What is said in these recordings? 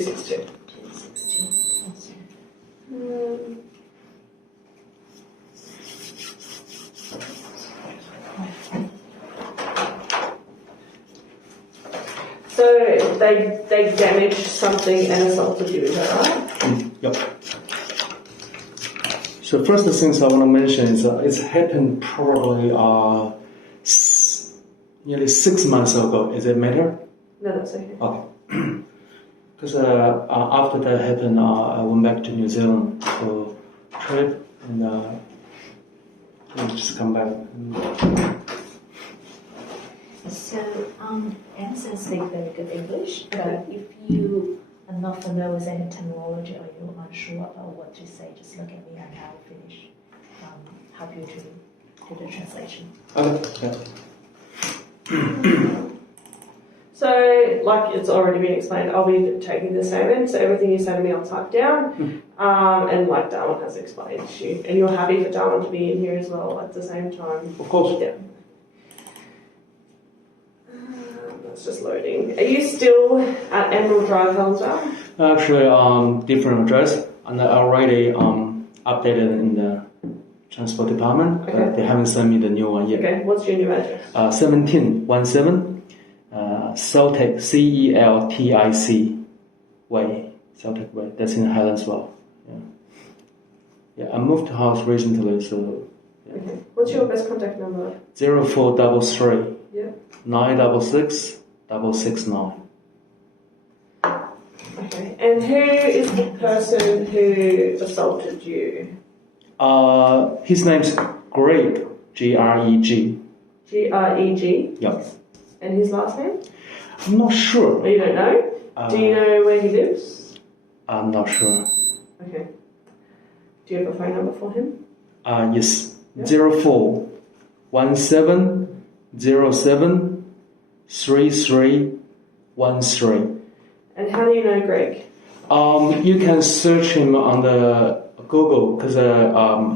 262. 262. So they damaged something and assaulted you, is that right? Yep. So first things I want to mention is it's happened probably nearly 6 months ago. Is it matter? No, that's okay. Okay. Because after that happened, I went back to New Zealand for trip and I just come back. So, Anson speaks very good English, but if you are not familiar with any terminology or you're unsure about what to say, just look at me and I will finish, help you to do the translation. Okay. So, like it's already been explained, I'll be taking the statement, so everything you say to me I'll type down, and like Darwin has explained to you, and you're happy for Darwin to be in here as well at the same time? Of course. Yeah. That's just loading. Are you still at Emerald Drive, Helensvale? Actually, different address, and I already updated in the transport department. Okay. They haven't sent me the new one yet. Okay, what's your new address? 1717 Celtic, CELTIC Way, Celtic Way. That's in Helensvale. Yeah, I moved to house recently, so. Yeah. Okay. What's your best contact number? 0433 Yeah. 966 669. Okay. And who is the person who assaulted you? His name's Greg, Greg. Greg? Yep. And his last name? I'm not sure. Oh, you don't know? Do you know where he lives? I'm not sure. Okay. Do you have a phone number for him? Yes. Yeah. 041707 3313. And how do you know Greg? You can search him on the Google because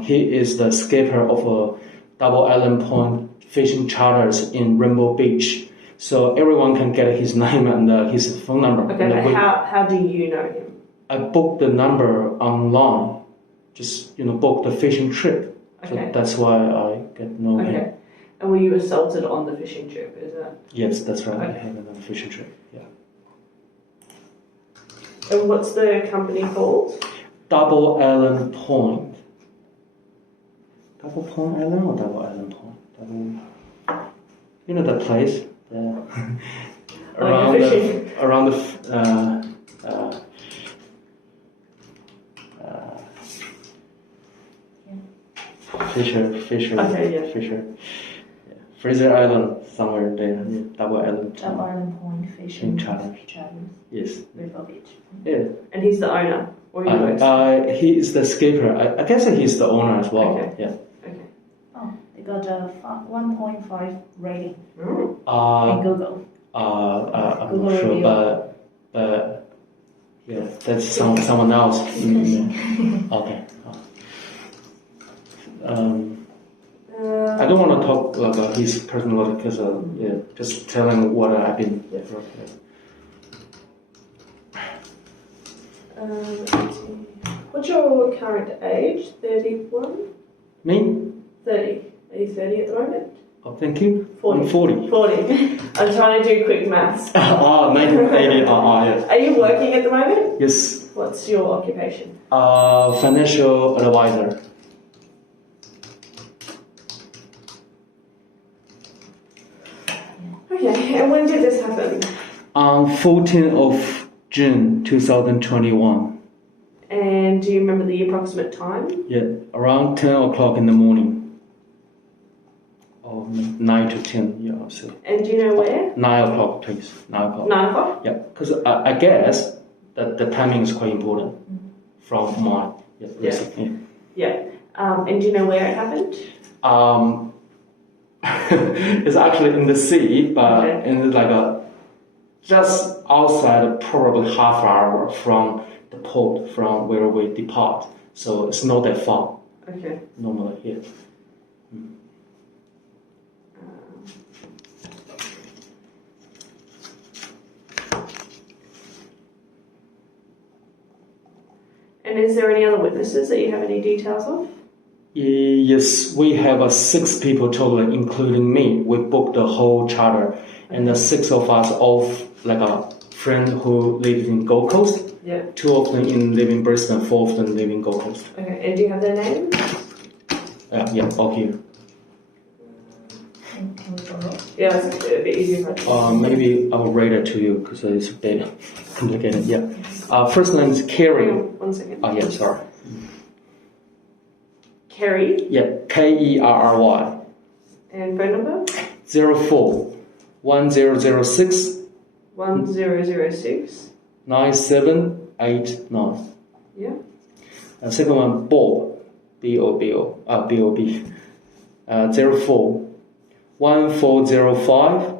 he is the skipper of a double island point fishing charters in Rainbow Beach. So everyone can get his name and his phone number. Okay, but how do you know him? I booked the number online. Just book the fishing trip. Okay. So that's why I get to know him. And were you assaulted on the fishing trip, is that? Yes, that's right. Okay. I had it on a fishing trip. Yeah. And what's the company called? Double Island Point. Double Point Island or Double Island Point? The place around the Fisher. Okay, yeah. Fisher. Yeah. Fraser Island, somewhere there. Yeah. Double Island Point fishing charter. Yes. River Beach. Yeah. And he's the owner? Or he works? He is the skipper. I guess he's the owner as well. Okay. Yeah. Okay. Oh, they got a 1.5 rating Oh. in Google. I'm Google not sure, review. but yeah, that's someone else. Okay. I don't want to talk about his personal life because just telling what I've been through. Let's see. What's your current age? 31? Me? 30. Are you 30 at the moment? Oh, thank you. 40. I'm 40. 40. I'm trying to do quick maths. 1980. Yes. Are you working at the moment? Yes. What's your occupation? Financial advisor. Okay, and when did this happen? On 14th of June 2021. And do you remember the approximate time? Yeah, around 10 o'clock in the morning. Or 9 to 10, yeah, I'll say. And do you know where? 9 o'clock, please. 9 o'clock. 9 o'clock? Yeah, because I guess that the timing is quite important from my recipe. Yeah. And do you know where it happened? It's actually in the sea, but Okay. in just outside, probably half hour from the port from where we depart. So it's not that far. Okay. Normally here. And is there any other witnesses that you have any details of? Yes, we have 6 people total, including me. We booked the whole charter, and the 6 of us all like a friend who lives in Gold Coast. Yeah. 2 of them live in Brisbane, 4 of them live in Gold Coast. Okay, and do you have their names? Yeah, all here. Can we borrow? Yeah, it's a bit easier if I Maybe I'll read it to you because it's a bit complicated. Yeah. First name is Kerry. Hang on 1 second. Oh yeah, sorry. Kerry. Yeah, Kerry. And phone number? 04 1006 1006. 9789. Yeah. Second one, Bob. B-O-B. 04 1405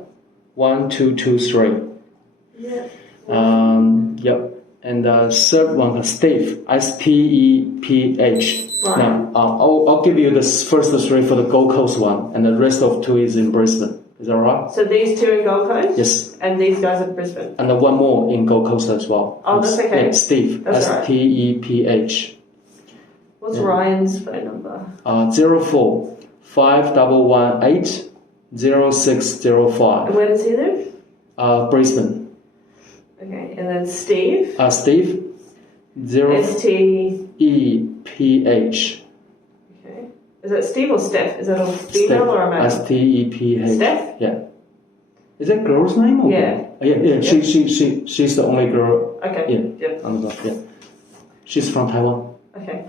1223. Yeah. Yep. And the third one, Steve. STEPH. Right. Now, I'll give you the first 3 for the Gold Coast one, and the rest of 2 is in Brisbane. Is that right? So these 2 in Gold Coast? Yes. And these guys are Brisbane? And one more in Gold Coast as well. Oh, that's okay. Yeah, Steve. That's right. STEPH. What's Ryan's phone number? 04 5118 0605. And where does he live? Brisbane. Okay, and then Steve? Steve. ST. EPH. Okay. Is that Steve or Steph? Is that a female or a male? STEPH. Steph? Yeah. Is that girl's name? Or Yeah. Yeah. She's the only girl. Okay. Yeah. Yep. On the top, yeah. She's from Taiwan. Okay.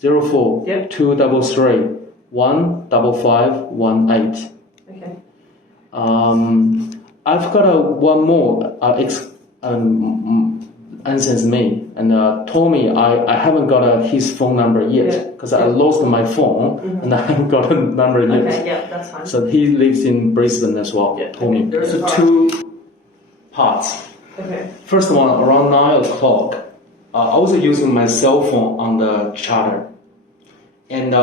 04 Yep. 233 15518. Okay. I've got one more answers me and told me I haven't got his phone number yet because I lost my phone and I haven't got a number yet. Okay, yeah, that's fine. So he lives in Brisbane as well. Yeah. Told me. There's So a 2 parts. Okay. First one, around 9 o'clock, I was using my cell phone on the charter, and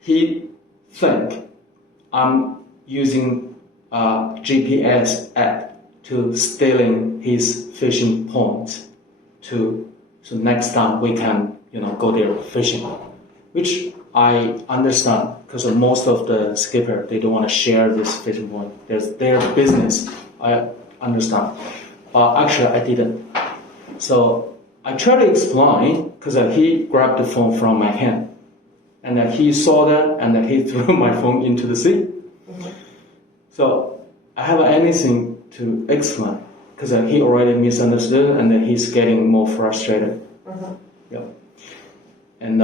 he think I'm using GPS app to stealing his fishing points so next time we can go there fishing, which I understand because most of the skipper they don't want to share this fishing point. There's their business. I understand, but actually I didn't. So I tried to explain because he grabbed the phone from my hand, and he saw that, and he threw my phone into the sea. Mm-hmm. So I have anything to explain because he already misunderstood, and he's getting more frustrated. Mm-hmm. Yeah, and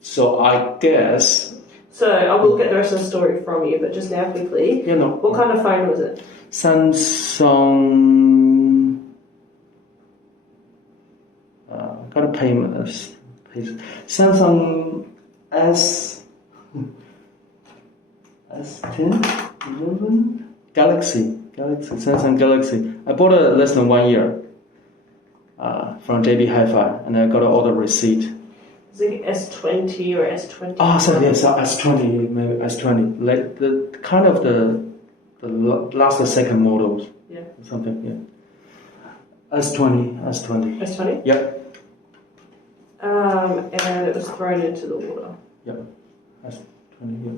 so I guess. So I will get the rest of the story from you, but just now quickly. What kind of phone was it? Samsung. Got a payment. Samsung S10, 11, Galaxy, Samsung Galaxy. I bought it less than 1 year from JB Hi-Fi, and I got all the receipt. Is it S20 or S20? Oh, sorry, yes, S20, maybe S20. Like the kind of the last or second models. Yeah. Something, yeah. S20. S20? Yep. And it was thrown into the water. Yep. S20, yeah.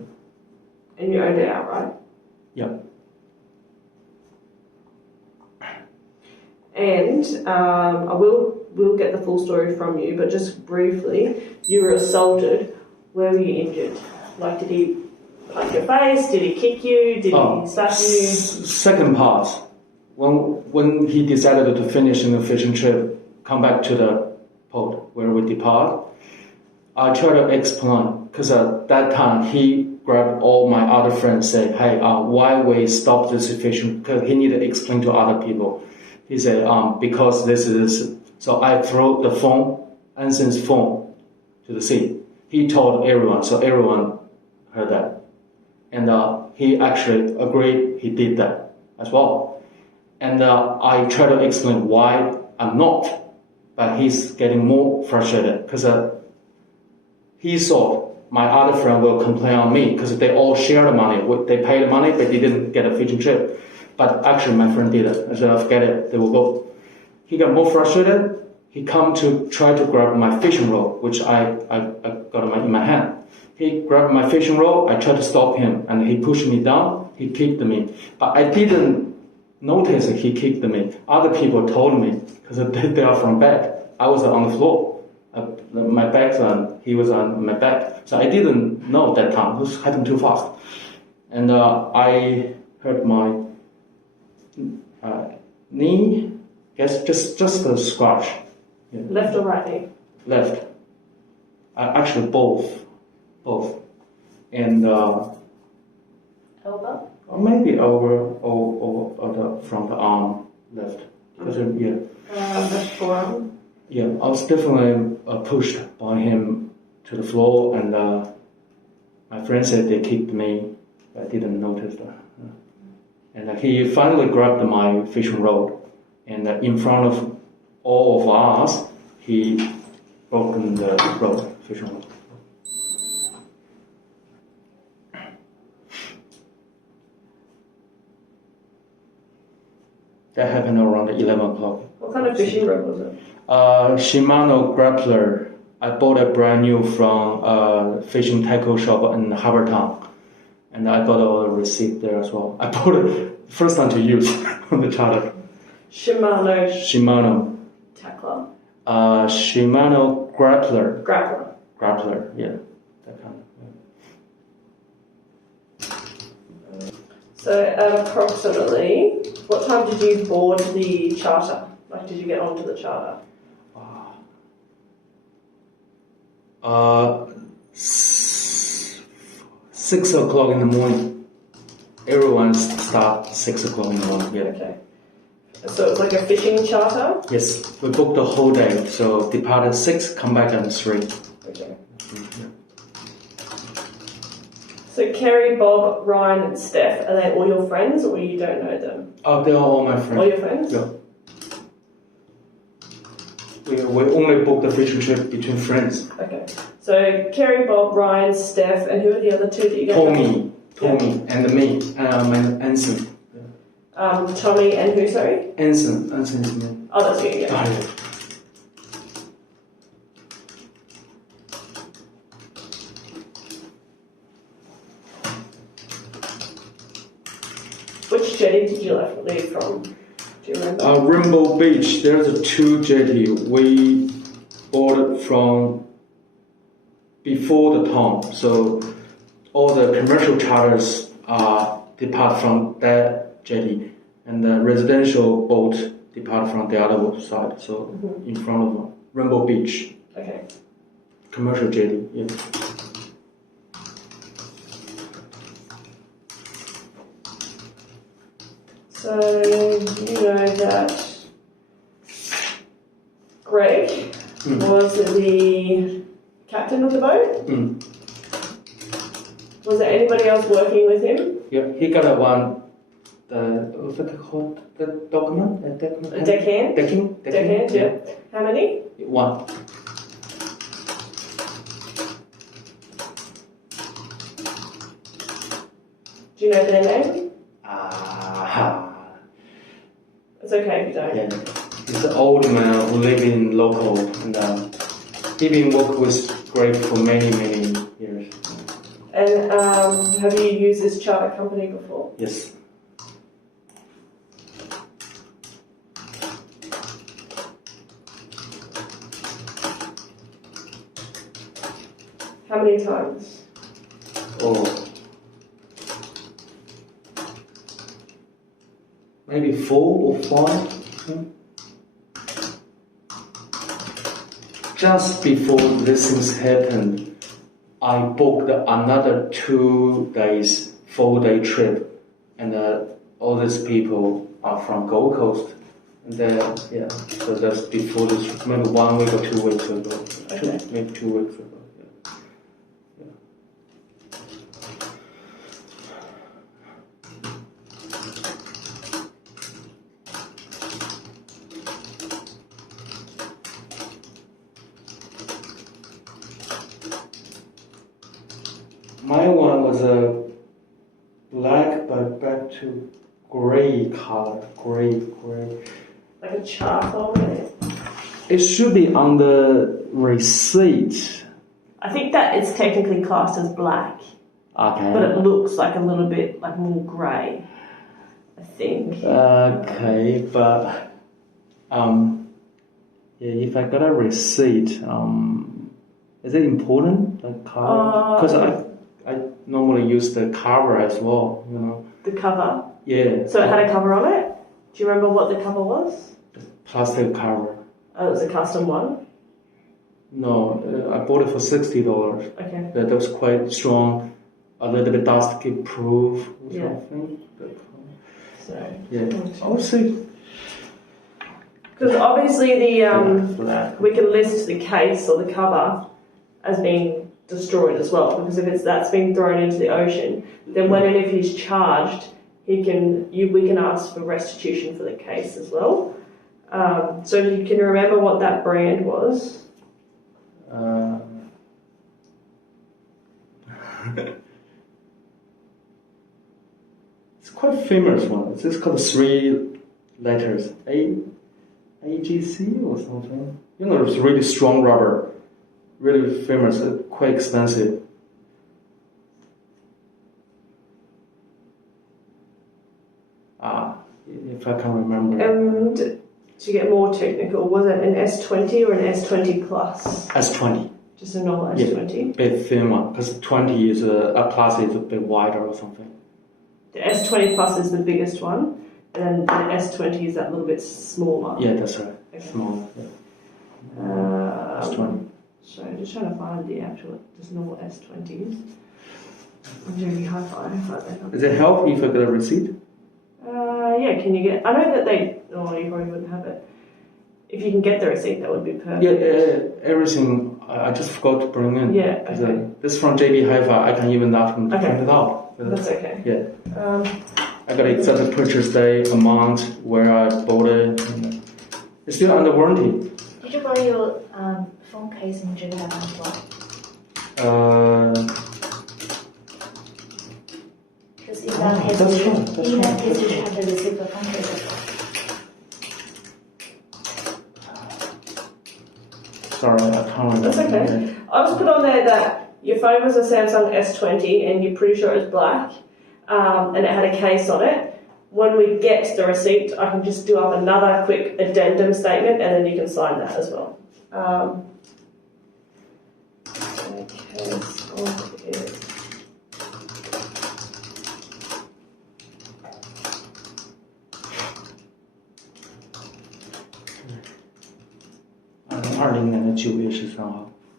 And you owned it outright? Yep. And I will get the full story from you, but just briefly, you were assaulted. Where were you injured? Like, did he punch your face? Did he kick you? Did he slap you? Second part, when he decided to finish in the fishing trip, come back to the port where we depart, I try to explain because at that time he grabbed all my other friends, say, hey, why we stop this fishing? Because he needed to explain to other people. He said, because this is, so I threw the phone, Anson's phone, to the sea. He told everyone, so everyone heard that. And he actually agreed he did that as well. And I try to explain why I'm not, but he's getting more frustrated because he thought my other friend will complain on me because they all share the money. They pay the money, but they didn't get a fishing trip. But actually, my friend did it. I said, forget it, they will go. He got more frustrated. he come to try to grab my fishing rod, which I got in my hand. He grabbed my fishing rod. I tried to stop him, and he pushed me down. He kicked me, but I didn't notice he kicked me. Other people told me because they are from back. I was on the floor. My back's on. He was on my back, so I didn't know that time. It was happening too fast, and I hurt my knee. Yes, just a scratch. Yeah. Left or right knee? Left. Actually, both, and Elbow? or maybe over or from the arm left. Because yeah. Left forearm. Yeah, I was definitely pushed by him to the floor, and my friend said they kicked me. I didn't notice that. And he finally grabbed my fishing rod, and in front of all of us, he broken the rod, fishing rod. That happened around 11 o'clock. What kind of fishing rod was it? Shimano grappler. I bought it brand new from a fishing tackle shop in Harbour Town, and I got a receipt there as well. I bought it first time to use on the charter. Shimano tackler. Shimano grappler. Grappler. Yeah, that kind of. Yeah. So approximately, what time did you board the charter? Like, did you get onto the charter? 6 o'clock in the morning. Everyone starts 6 o'clock in the morning. Yeah. Okay. So it's like a fishing charter? Yes, we booked the whole day. So depart at 6, come back at 3. Okay. So Kerry, Bob, Ryan and Steph, are they all your friends or you don't know them? Oh, they are all my friends. All your friends? Yeah. We only book the fishing trip between friends. Okay. So Kerry, Bob, Ryan, Steph, and who are the other two that you get? Tommy, and me, and Anson. Tommy and who, sorry? Anson is me. Oh, that's you, yeah. Oh, yeah. Which jetty did you leave from? Do you remember? Rainbow Beach, there's a 2 jetty. We boarded from before the town, so all the commercial charters depart from that jetty, and the residential boat depart from the other side, so in front of Rainbow Beach. Okay. Commercial jetty, yeah. So you know that Greg was the captain of the boat? Was there anybody else working with him? Yeah, he got what's it called? The document? A deckhand? Deckhand, yeah. How many? 1. Do you know their name? It's okay if you don't. Yeah. He's an old man who lives in local, and he been working with Greg for many years. And have you used this charter company before? Yes. How many times? Oh. Maybe 4 or 5. Just before this things happened, I booked another 2 days, 4-day trip, and all these people are from Gold Coast. And yeah, so that's before this, maybe 1 week or 2 weeks ago. Okay. Maybe 2 weeks ago. My one was a black but back to gray color, gray. Like a charcoal, really? It should be on the receipt. I think that it's technically classed as black, Okay. but it looks like a little bit like more grey, I think. Okay, but yeah, if I got a receipt, is it important the cover? Because I normally use the cover as well, you know. The cover. Yeah. So it had a cover on it. Do you remember what the cover was? Plastic cover. Oh, it was a custom one. No, I bought it for $60. Okay. That was quite strong, a little bit dust proof or Yeah. something. So. Yeah. I would say. Because obviously Black. we can list the case or the cover as being destroyed as well. Because if that's been thrown into the ocean, then when and if he's charged, we can ask for restitution for the case as well. So you can remember what that brand was. It's quite a famous one. It's just called 3 letters. AGC or something. You know, it's really strong rubber. Really famous, quite expensive. If I can remember. And to get more technical, was it an S20 or an S20 plus? S20. Just a normal S20? Bit thin one, because 20 is a plus is a bit wider or something. The S20 plus is the biggest one, and then the S20 is that little bit smaller. Yeah, that's right. Okay. Small. Yeah. S20. So I'm just trying to find the actual, just normal S20s. I'm doing high five. Does it help if I get a receipt? Yeah, can you get, I know that you probably wouldn't have it. If you can get the receipt, that would be perfect. Yeah, everything I just forgot to bring in. Yeah, okay. This is from JB Hi-Fi. I can even ask them to print it out. That's okay. Yeah. I got exact purchase day, amount, where I bought it. It's still under warranty. Did you borrow your phone case in JB Hi-Fi as well? Because in that case, that's you right. should have the receipt for phone case as well. Sorry, I can't remember. That's okay. I'll just put on there that your phone was a Samsung S20 and you're pretty sure it was black, and it had a case on it. When we get the receipt, I can just do up another quick addendum statement and then you can sign that as well.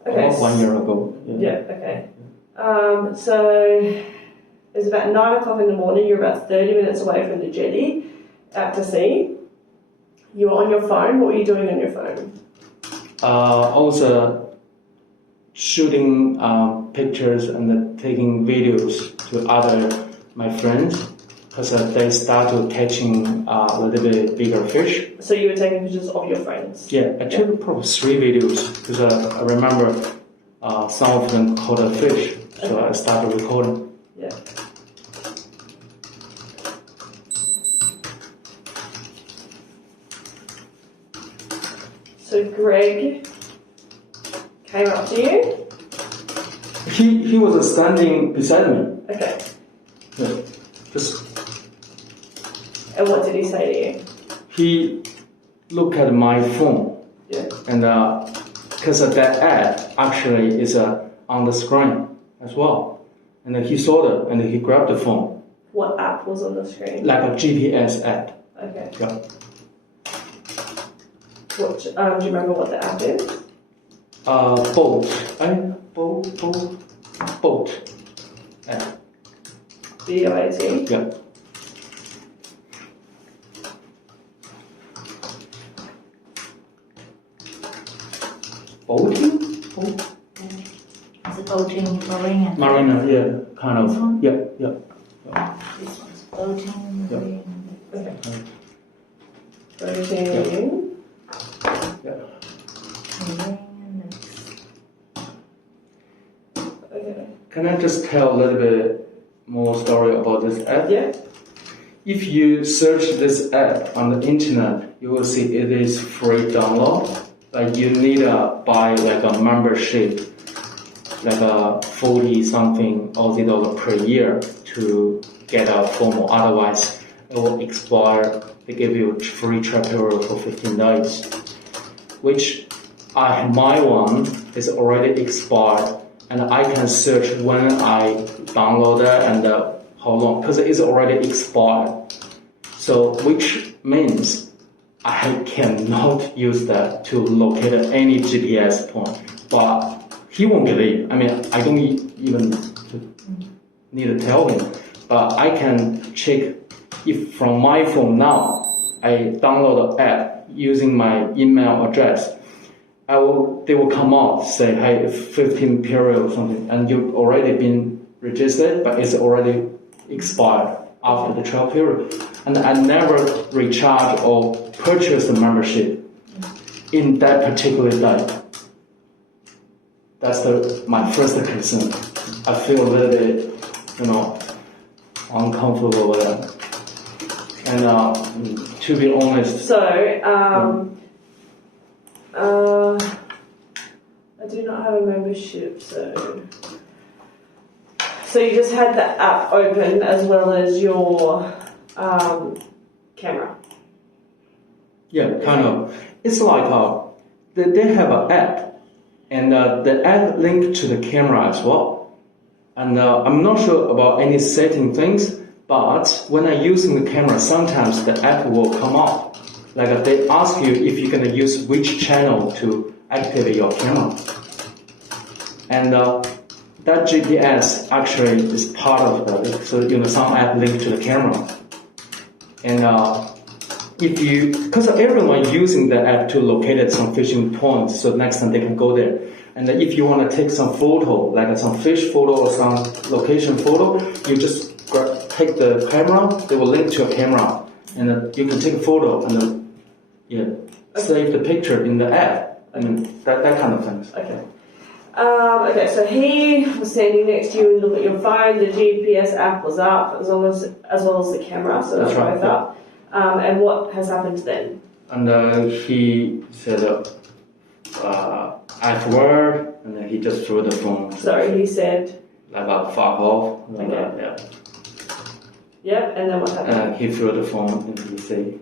Okay. 1 year ago. Yeah, okay. So it's about 9 o'clock in the morning. You're about 30 minutes away from the jetty, out to sea. You were on your phone. What were you doing on your phone? Also shooting pictures and taking videos to my friends, because they started catching a little bit bigger fish. So you were taking pictures of your friends? Yeah, I took probably 3 videos, because I remember some of them caught a fish, so I started recording. Yeah. So Greg came up to you? He was standing beside me. Okay. Yeah, just. And what did he say to you? He looked at my phone. Yeah. And because that ad actually is on the screen as well. And he saw it and he grabbed the phone. What app was on the screen? Like a GPS ad. Okay. Yeah. What, do you remember what the app is? Boat. Boat. Ad. BOAT? Yeah. Boating? Is it boating, marine? Marina, yeah, kind of. This one? Yeah. This one's boating, Yeah. marine. Okay. Voting. Yeah. Marine, Okay. Can I just tell a little bit more story about this app? Yeah. If you search this app on the internet, you will see it is free download. like you need to buy like a membership, like a 40 something Aussie dollar per year to get a FOMO. Otherwise, it will expire. They give you free trial period for 15 days, which my one is already expired, and I can search when I download it and how long, because it's already expired. So which means I cannot use that to locate any GPS point. But he won't believe. I mean, I don't even need to tell him. But I can check if from my phone now, I download the app using my email address. They will come out, say, hey, 15 period or something, and you've already been registered, but it's already expired after the trial period. And I never recharge or purchase the membership in that particular day. That's my first concern. I feel a little bit, uncomfortable with that. And to be honest, I do not have a membership, so you just had the app open as well as your camera. Yeah, kind of. It's like they have an app, and the app linked to the camera as well. And I'm not sure about any setting things, but when I'm using the camera, sometimes the app will come up. Like they ask you if you're gonna use which channel to activate your camera. And that GPS actually is part of that. So some app linked to the camera. And because everyone using the app to locate some fishing points, so next time they can go there. And if you want to take some photo, like some fish photo or some location photo, you just take the camera. They will link to a camera, and you can take a photo and save the picture in the app. I mean that kind of things. Okay. Okay, so he was standing next to you and looked at your phone. The GPS app was up as well as the camera, so that's both up. And what has happened then? And he said, "At work," and then he just threw the phone. Sorry, he said. Like fuck off. Okay. Yeah. Yep, and then what happened? He threw the phone and he said.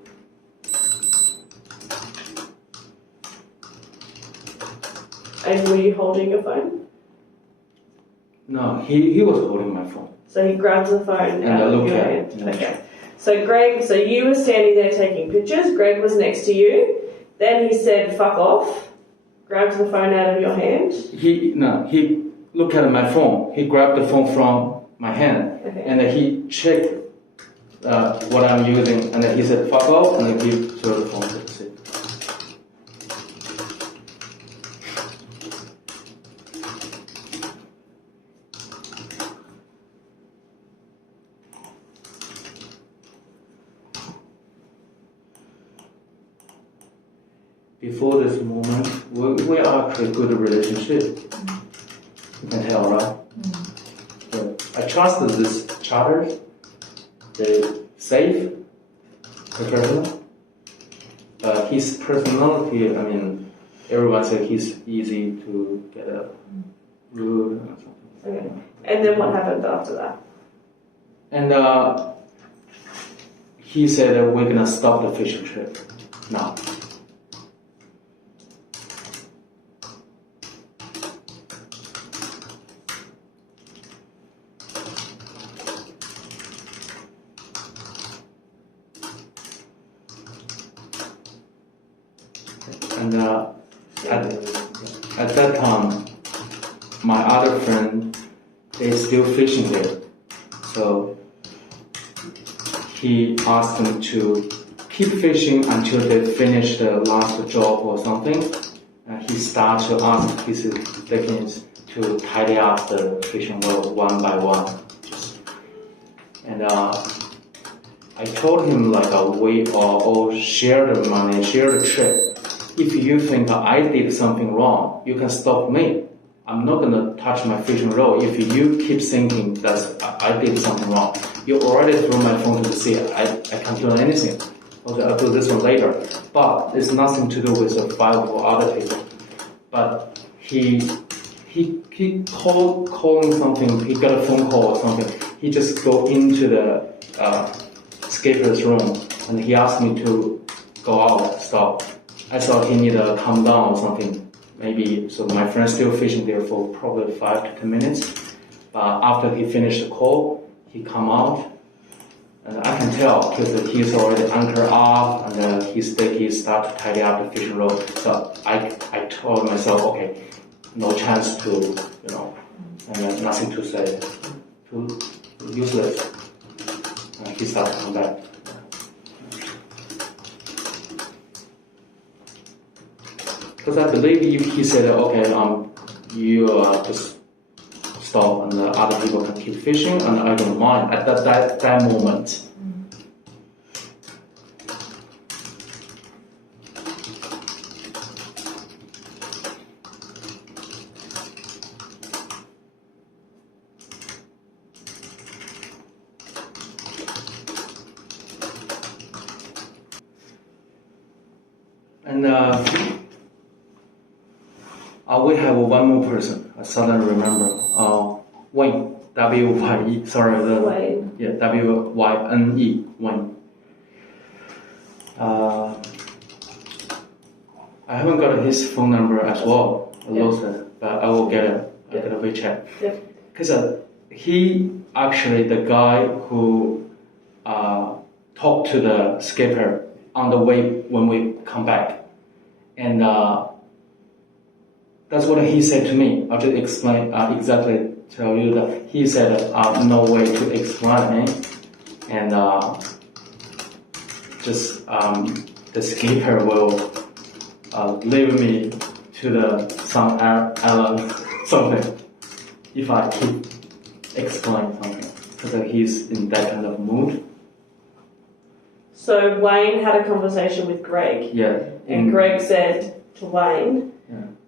And were you holding your phone? No, he was holding my phone. So he grabs the phone and out of your hand. Okay. So Greg, you were standing there taking pictures. Greg was next to you. Then he said, "Fuck off." Grabs the phone out of your hand. He looked at my phone. He grabbed the phone from my hand, and he checked what I'm using, and then he said, "Fuck off," and then he threw the phone. That's it. Before this moment, we are actually a good relationship. You can tell, right? I trusted this charter. They're safe, professional. His personality, I mean, everyone said he's easy to get a rude or something. Okay. And then what happened after that? And he said that we're gonna stop the fishing trip now. And at that time, my other friend, they're still fishing there. So he asked them to keep fishing until they finish the last job or something. And he started to ask his technicians to tidy up the fishing well one by one. And I told him we all share the money, share the trip. If you think I did something wrong, you can stop me. I'm not gonna touch my fishing rod if you keep thinking that I did something wrong. You already threw my phone to the sea. I can't do anything. Okay, I'll do this one later. But it's nothing to do with the 5 or other people. But he calling something. He got a phone call or something. He just go into the escaper's room and he asked me to go out, stop. I thought he need to calm down or something. Maybe, so my friend's still fishing there for probably 5 to 10 minutes. But after he finished the call, he come out. And I can tell because he's already anchored up and he start to tidy up the fishing rod. So I told myself, okay, no chance to, and nothing to say. Too useless. And he started to come back. Because I believe if he said, okay, you just stop and other people can keep fishing and I don't mind at that moment. And we have one more person. I suddenly remember. Wayne. W-Y-E. Sorry. Wayne. Yeah, W-Y-N-E. Wayne. I haven't got his phone number as well. I lost it, but I will get it. I'll get a WeChat. Yeah. Because he actually the guy who talked to the skipper on the way when we come back. And that's what he said to me. I'll just explain, exactly tell you that he said no way to explain me. And just the skipper will leave me to some island something if I keep explaining something. Because he's in that kind of mood. So Wayne had a conversation with Greg. Yeah. And Greg said to Wayne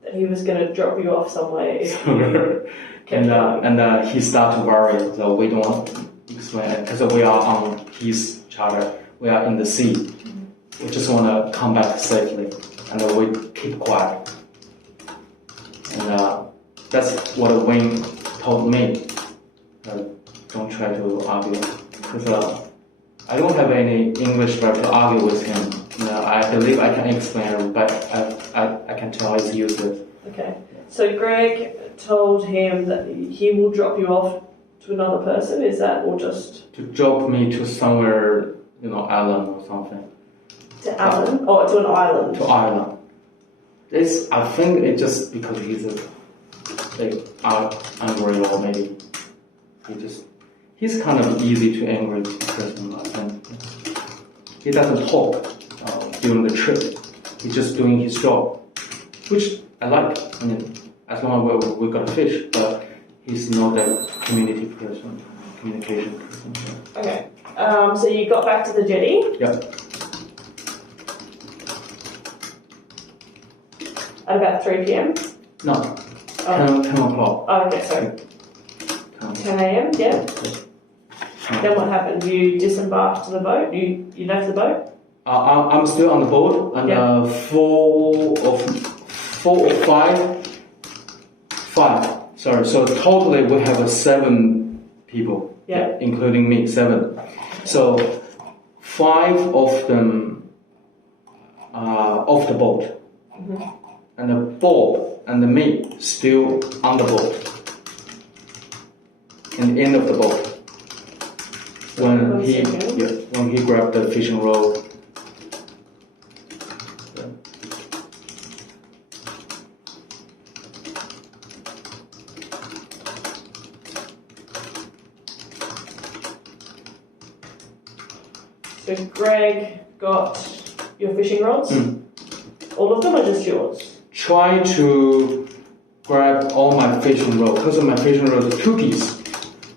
that he was going to drop you off somewhere if you kept going. And he started to worry, so we don't want to explain it because we are on his charter. We are in the sea. We just want to come back safely, and we keep quiet. And that's what Wayne told me. Don't try to argue, because I don't have any English verb to argue with him. I believe I can explain, but I can tell it's useless. Okay. So Greg told him that he will drop you off to another person. Is that, or just to drop me to somewhere, island or something. To Alan, or to an island? To Ireland. I think it's just because he's angry, or maybe he's kind of easy to angry person. I think he doesn't talk during the trip. He's just doing his job, which I like. I mean, as long as we got to fish, but he's not a communication person. Yeah. Okay. So you got back to the jetty. Yep. At about 3 p.m. No. 10 o'clock. Oh, okay, sorry. 10 a.m. Yeah. Then what happened? You disembarked the boat. You left the boat. I'm still on the boat, and 4 or 5. Sorry. So totally we have 7 people. Yeah. Including me, 7. So 5 of them are off the boat, and the Bob and me still on the boat. In the end of the boat, when he grabbed the fishing rod. So Greg got your fishing rods? All of them, or just yours? Try to grab all my fishing rods, because my fishing rod is 2 pieces.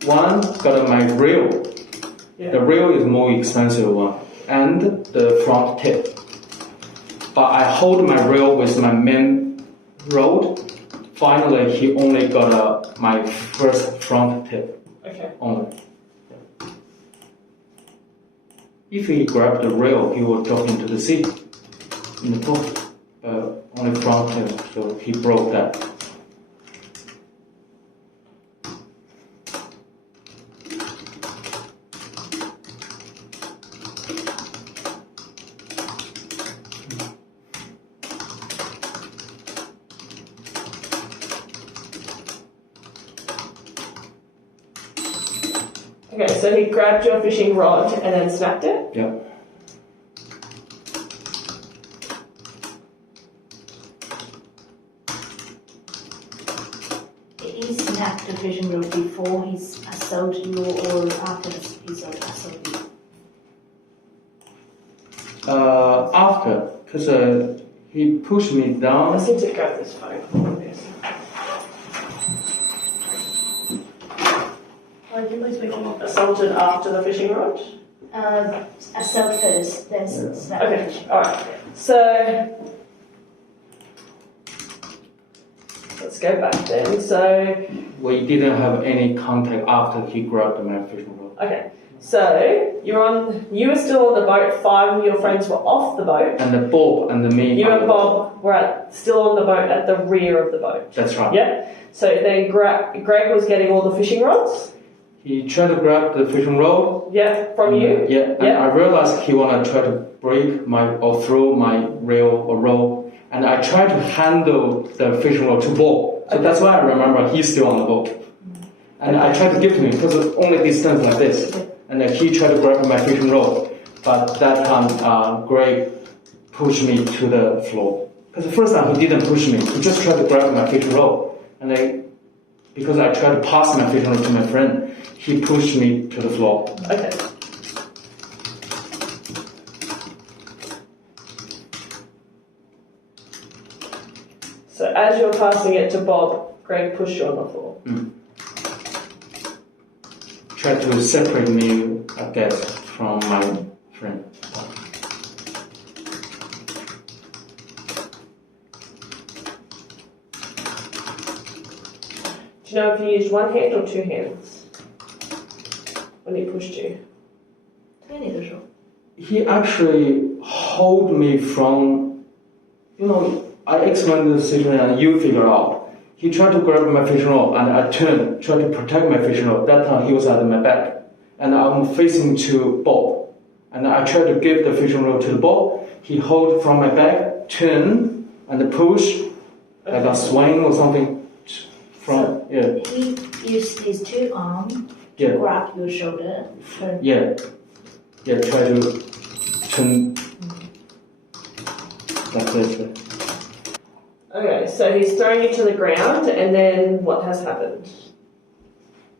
One got my reel. Yeah. The reel is more expensive one, and the front tip. But I hold my reel with my main rod. Finally, he only got my first front tip. Okay. Only. If he grabbed the rail, he would drop into the sea in the pool. Only front tail, so he broke that. Okay, so he grabbed your fishing rod and then snapped it? Yeah. He snapped the fishing rod before he assaulted you or after he assaulted you? After, because he pushed me I down. seem to grab this phone. Yes. Can you please make him assaulted after the fishing rod? Assault first, then snap the Okay, fishing rod. alright. So, let's go back then. So, We didn't have any contact after he grabbed my fishing rod. okay. So, you were still on the boat, 5 of your friends were off the boat. And Bob and me. You and Bob were still on the boat at the rear of the boat. That's right. Yeah? So then Greg was getting all the fishing rods? He tried to grab the fishing rod. Yeah, from you? Yeah. And Yeah. I realized he wanna try to break or throw my reel or rope. And I tried to handle the fishing rod to Bob. So that's why I remember he's still on the boat. And I tried to give to him because it's only distance like this. And then he tried to grab my fishing rod. But that time, Greg pushed me to the floor. Because the first time he didn't push me. He just tried to grab my fishing rod. And because I tried to pass my fishing rod to my friend, he pushed me to the floor. Okay. So as you're passing it to Bob, Greg pushed you on the floor. Tried to separate me, I guess, from my friend. Do you know if you used one hand or two hands when he pushed you? 推你的时候 He actually hold me from, I explained the situation and you figure out. He tried to grab my fishing rod and I turned, tried to protect my fishing rod. That time he was at my back and I'm facing to Bob. And I tried to give the fishing rod to the Bob. He hold from my back, turn and push like a swing or something. He used his two arms to grab your shoulder. Yeah, try to turn like this. Okay, so he's throwing you to the ground, and then what has happened?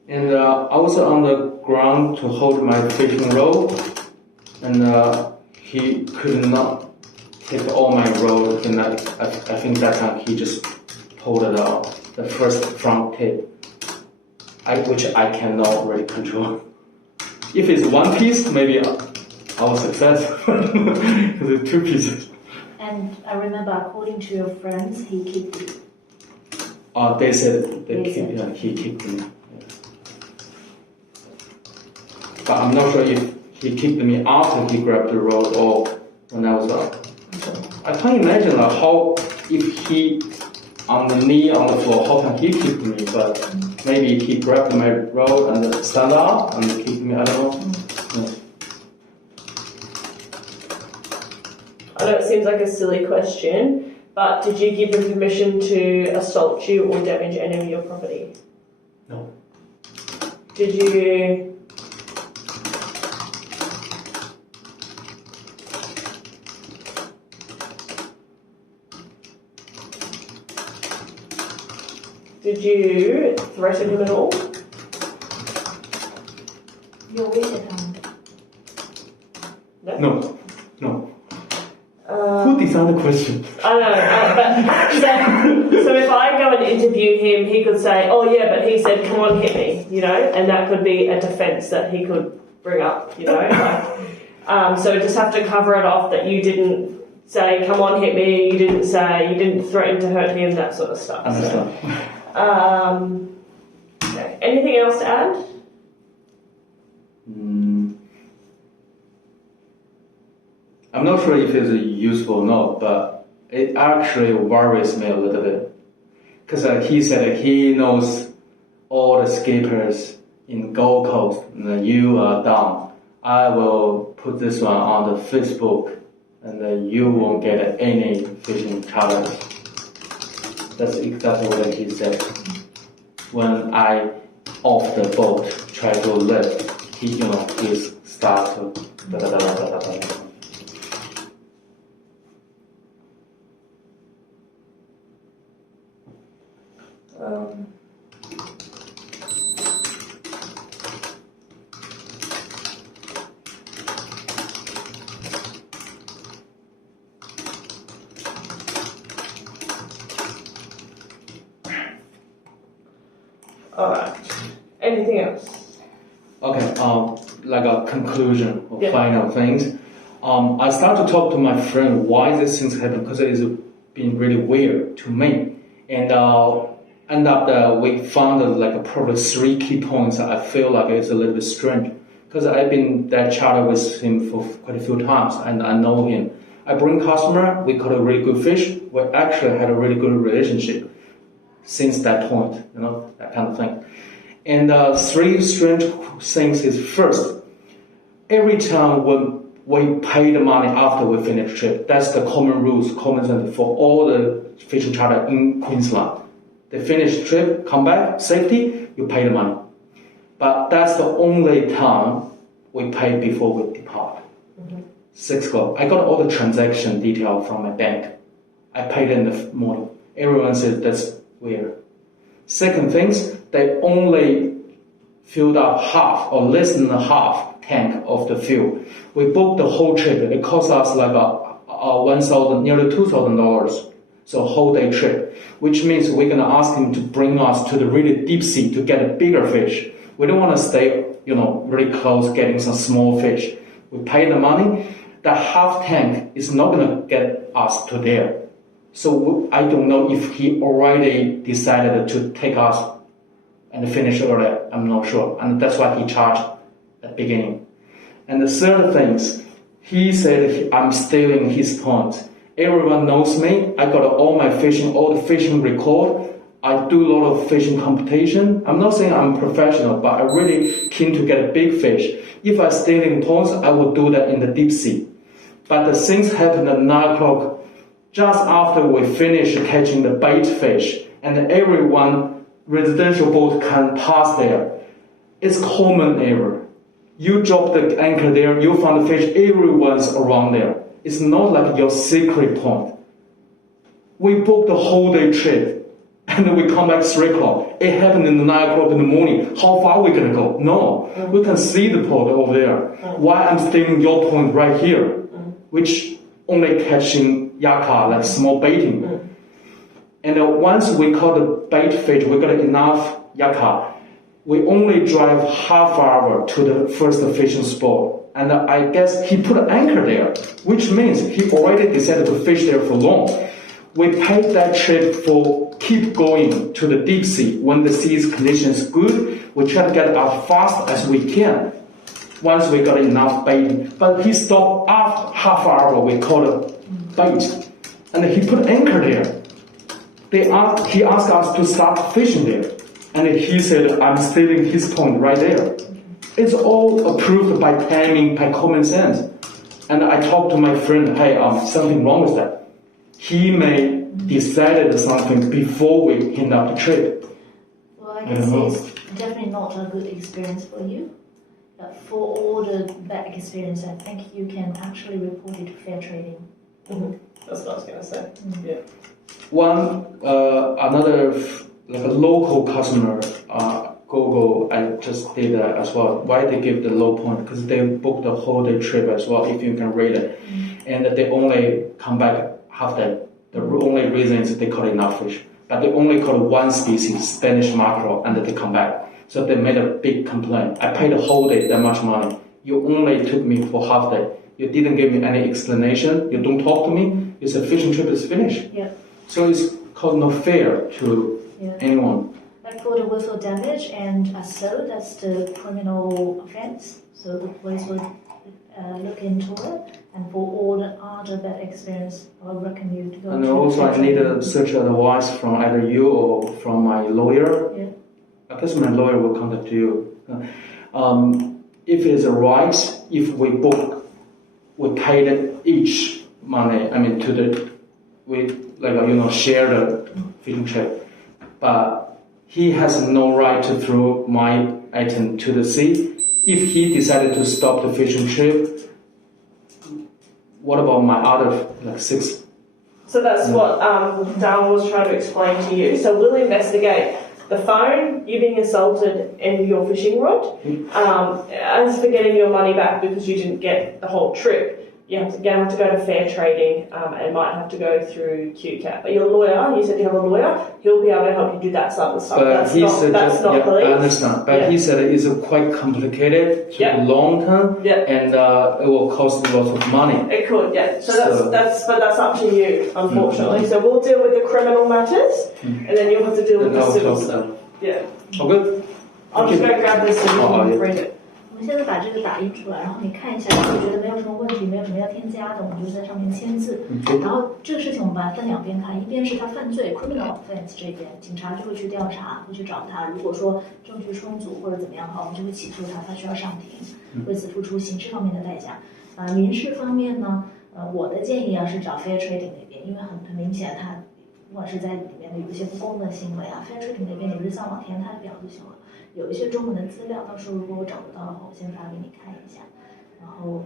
And I was on the ground to hold my fishing rod, and he could not take all my rod, and I think that time he just pulled it out, the first front tip, which I cannot really control. If it's one piece, maybe I was successful, because it's two pieces. And I remember, according to your friends, he kicked you. They said he kicked me. Yeah. But I'm not sure if he kicked me after he grabbed the rod or when I was up. I can't imagine how if he on the knee on the floor, how can he kick me? But maybe he grabbed my rod and stand up and kicked me. I don't know. Yeah. I know it seems like a silly question, but did you give him permission to assault you or damage any of your property? No. Did you... Did you threaten him at all? You're with him. No. Who designed the question? I know, but so if I go and interview him, he could say, "Oh yeah, but he said, come on, hit me," and that could be a defence that he could bring up, so we just have to cover it off that you didn't say, "Come on, hit me." You didn't threaten to hurt him, that sort of stuff. Understand. Okay. Anything else to add? I'm not sure if it's useful or not, but it actually worries me a little bit. Because he said he knows all the skippers in Gold Coast, and you are down. I will put this one on the Facebook, and you won't get any fishing charters. That's exactly what he said. When I off the boat, try to lift, he start to da-da-da-da-da-da. Alright. Anything else? Okay, like a conclusion or Yeah. final things. I start to talk to my friend why these things happen because it's been really weird to me. And end up we found probably 3 key points that I feel like it's a little bit strange. Because I've been that charter with him for quite a few times and I know him. I bring customer, we caught a really good fish. We actually had a really good relationship since that point, that kind of thing. And 3 strange things is first, every time when we pay the money after we finish the trip, that's the common rules, common sense for all the fishing charter in Queensland. They finish the trip, come back, safety, you pay the money. But that's the only time we pay before we depart. 6 o'clock. I got all the transaction detail from my bank. I paid in the morning. Everyone says that's weird. Second things, they only filled up half or less than a half tank of the fuel. We booked the whole trip. It cost us like $1,000, nearly $2,000. So a whole day trip, which means we're gonna ask him to bring us to the really deep sea to get a bigger fish. We don't want to stay, really close getting some small fish. We pay the money. The half tank is not gonna get us to there. So I don't know if he already decided to take us and finish earlier. I'm not sure. And that's why he charged at the beginning. And the third things, he said I'm stealing his point. Everyone knows me. I got all the fishing record. I do a lot of fishing competition. I'm not saying I'm professional, but I'm really keen to get a big fish. If I stealing ponds, I would do that in the deep sea. But the things happen at 9 o'clock, just after we finish catching the bait fish, and everyone, residential boat can pass there. It's common error. You drop the anchor there, you find the fish, everyone's around there. It's not like your secret pond. We booked the whole day trip, and then we come back 3 o'clock. It happened in the 9 o'clock in the morning. How far are we gonna go? No, we can see the pond over there. Why I'm stealing your pond right here, which only catching yaka, like small baiting. And once we caught the bait fish, we got enough yaka. We only drive half hour to the first fishing spot. And I guess he put an anchor there, which means he already decided to fish there for long. We paid that trip for keep going to the deep sea. When the sea's conditions good, we try to get as fast as we can once we got enough bait. But he stopped after half hour, we caught a bait. And he put anchor there. He asked us to start fishing there. And he said, I'm stealing his point right there. It's all approved by timing, by common sense. And I talked to my friend, hey, something wrong with that. He may decided something before we end up the trip. Well, I can say it's definitely not a good experience for you. But for all the bad experience, I think you can actually report it to fair trading. That's what I was going to say. Yeah. Another like a local customer, Google, I just did that as well. Why they give the low point? Because they booked the whole day trip as well, if you can read it. And they only come back half day. The only reason is they caught enough fish. But they only caught one species, Spanish mackerel, and they come back. So they made a big complaint. I paid the whole day that much money. You only took me for half day. You didn't give me any explanation. You don't talk to me. You said fishing trip is finished. Yeah. So it's called not fair to anyone. Like for the willful damage and assault, that's the criminal offense. So the police will look into it. And for all the other bad experience, I would recommend you to go. And to also, I need training. such advice from either you or from my lawyer. Yeah. I guess my lawyer will contact you. If it's right, if we paid each money. I mean, share the fishing trip, but he has no right to throw my item to the sea. If he decided to stop the fishing trip, what about my other 6? So that's what Darwin was trying to explain to you. So we'll investigate the phone, you being assaulted, and your fishing rod. As for getting your money back because you didn't get the whole trip, you have to go to fair trading and might have to go through QCAT. But your lawyer, you said you have a lawyer, he'll be able to help you do that sort of stuff. But That's not police. I understand. But he said it's quite complicated, long term, and it will cost lots of money. It could, yeah. So that's up to you, unfortunately. So we'll deal with the criminal matters, and then you'll have to deal with the civil stuff. Yeah. Okay. I'll just go grab this and read it. 我们现在把这个打印出来，然后你看一下，如果觉得没有什么问题，没有什么要添加的，我们就在上面签字。然后这个事情我们把它分两边看，一边是他犯罪 criminal offense 这边，警察就会去调查，会去找他。如果说证据充足或者怎么样的话，我们就会起诉他，他需要上庭，为此付出刑事方面的代价。民事方面呢，我的建议是找 fair trading 那边，因为很明显他不管是在里面的有一些不公的行为fair trading 那边你日上网填他的表就行了。有一些中文的资料，到时候如果我找不到的话，我先发给你看一下。然后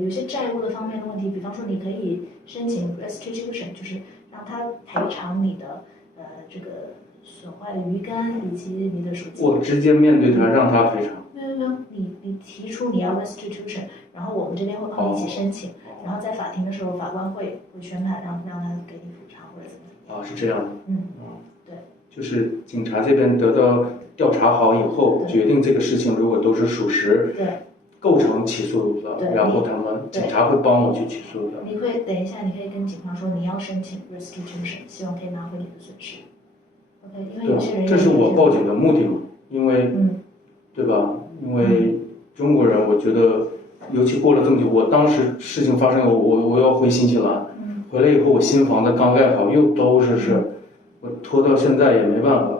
有些债务的方面的问题，比方说你可以申请 restitution， 就是让他赔偿你的这个损坏的鱼竿以及你的手机。我直接面对他，让他赔偿。没有，你提出你要 restitution， 然后我们这边会帮你一起申请，然后在法庭的时候，法官会宣判让他给你补偿或者怎么样。是这样的。对。就是警察这边得到调查好以后，决定这个事情如果都是属实，构成起诉的，然后他们警察会帮我去起诉的。你会等一下，你可以跟警方说你要申请 restitution， 希望可以拿回你的损失。OK， 因为有些人这是我报警的目的嘛，因为对吧？因为中国人，我觉得尤其过了这么久，我当时事情发生，我要回新西兰，回来以后我新房子刚盖好，又都是事。我拖到现在也没办法，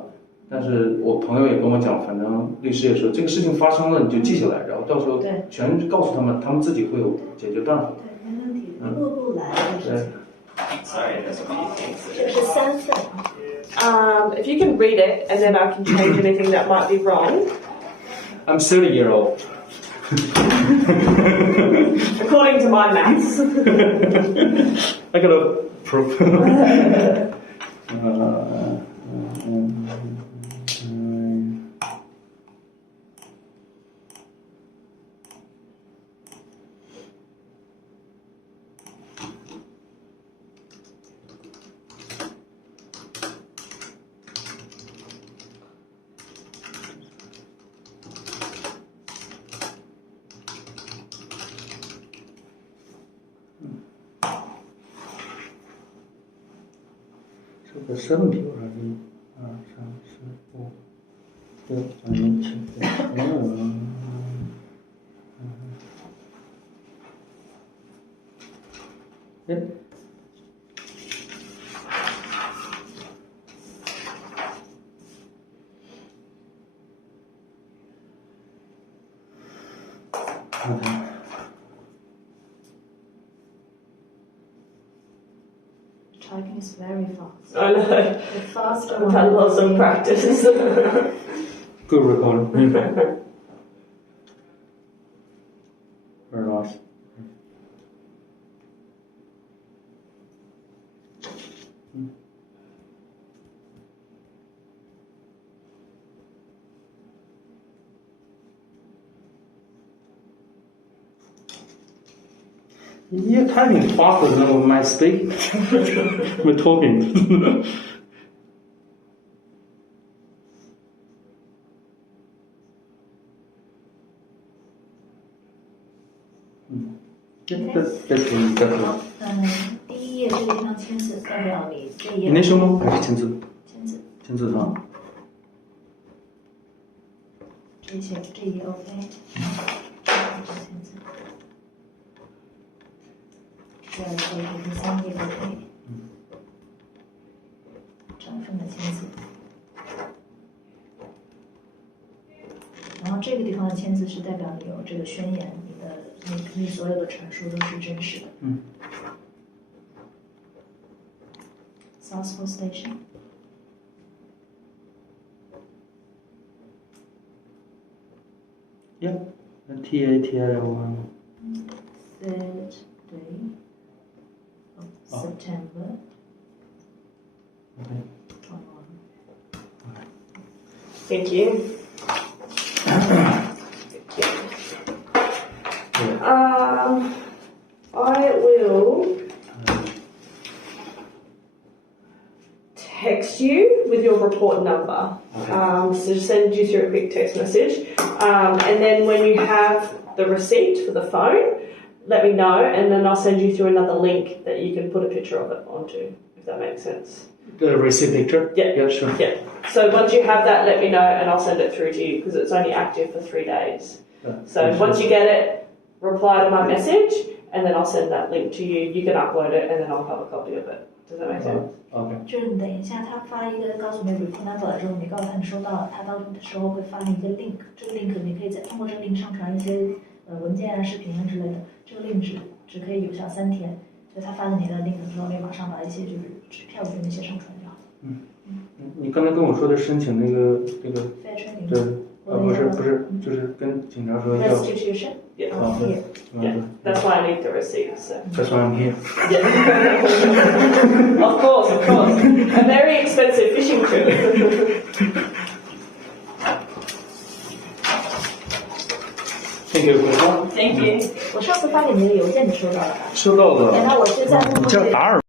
但是我朋友也跟我讲，反正律师也说这个事情发生了你就记下来，然后到时候全告诉他们，他们自己会有解决办法。对，没问题，一步步来就是。Sorry, there's a few things. 这是3份。If you can read it, and then I can change anything that might be wrong. I'm 30-year-old. According to my maths. I got a proof.这个身体有1、2、3、4、5、6、7、8、9。Typing is very fast. I know. The faster I've had lots of practice. Good recording. Very nice. You're typing faster than my speaking. We're talking. That's good. 第一页这个地方签字，代表你这一页。initial 吗？还是签字？签字啊。这一页 OK。签字。第二页、第三页都可以。整份的签字。然后这个地方的签字是代表你有这个宣言，你所有的陈述都是真实的。South Pole Station. Yep, the TATI1. 3rd day of September. Okay. 21. Thank you. I will text you with your report number. Okay. So just send you through a quick text message. And then when you have the receipt for the phone, let me know, and then I'll send you through another link that you can put a picture of it onto, if that makes sense. The receipt picture? Yeah. Yeah, sure. Yeah. So once you have that, let me know, and I'll send it through to you because it's only active for 3 days. So once you get it, reply to my message, and then I'll send that link to you. You can upload it, and then I'll have a copy of it. Does that make sense? Okay. 就是你等一下，他发一个告诉你 report number 之后，你告诉他你收到了，他到时候会发你一个 link， 这个 link 你可以再通过这个 link 上传一些文件啊、视频啊之类的。这个 link 只可以有效3天，所以他发了你的 link 之后，你马上把一些就是支票的那些上传就好。你刚才跟我说的申请那个这个 Fair training. 对，不是，就是跟警察说要。Restitution. Yeah. Here. Yeah. That's why I need the receipt. So. That's why I'm here. Yeah. Of course. A very expensive fishing trip. Thank you, Thank you. 我上次发给你的邮件你收到了吧？收到了。然后我就在你叫达尔。